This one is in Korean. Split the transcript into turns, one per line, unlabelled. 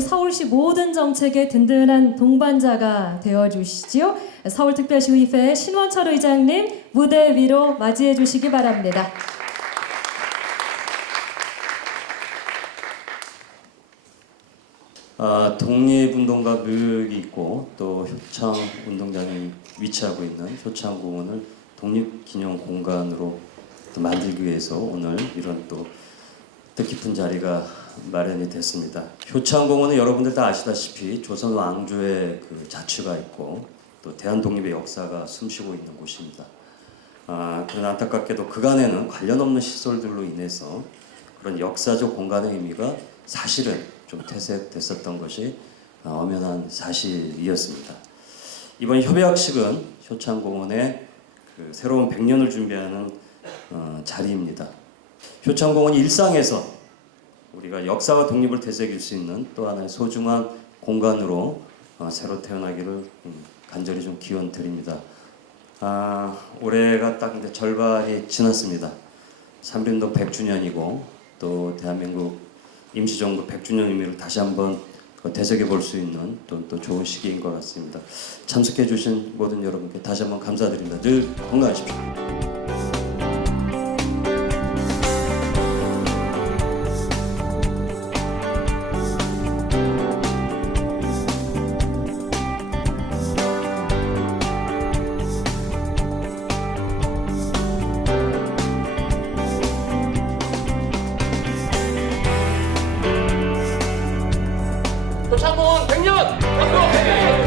서울시 모든 정책의 든든한 동반자가 되어 주시지요. 서울특별시의회 신원철 의장님 무대 위로 맞이해 주시기 바랍니다.
아, 독립운동가 묘역이 있고 또 효창 운동장이 위치하고 있는 효창공원을 독립기념 공간으로 또 만들기 위해서 오늘 이런 또 뜻깊은 자리가 마련이 됐습니다. 효창공원은 여러분들 다 아시다시피 조선 왕조의 그 자취가 있고 또 대한 독립의 역사가 숨쉬고 있는 곳입니다. 아, 그러나 안타깝게도 그간에는 관련 없는 시설들로 인해서 그런 역사적 공간의 의미가 사실은 좀 퇴색됐었던 것이 아, 엄연한 사실이었습니다. 이번 협약식은 효창공원의 그 새로운 100년을 준비하는 어, 자리입니다. 효창공원이 일상에서 우리가 역사와 독립을 되새길 수 있는 또 하나의 소중한 공간으로 어, 새로 태어나기를 음, 간절히 좀 기원 드립니다. 아, 올해가 딱 이제 절반이 지났습니다. 삼림동 100주년이고 또 대한민국 임시정부 100주년 의미를 다시 한번 되새겨 볼 수 있는 또, 또 좋은 시기인 것 같습니다. 참석해 주신 모든 여러분께 다시 한번 감사드립니다. 늘 건강하십시오.
100년!
네, 여러분 큰 박수 주시기 바랍니다.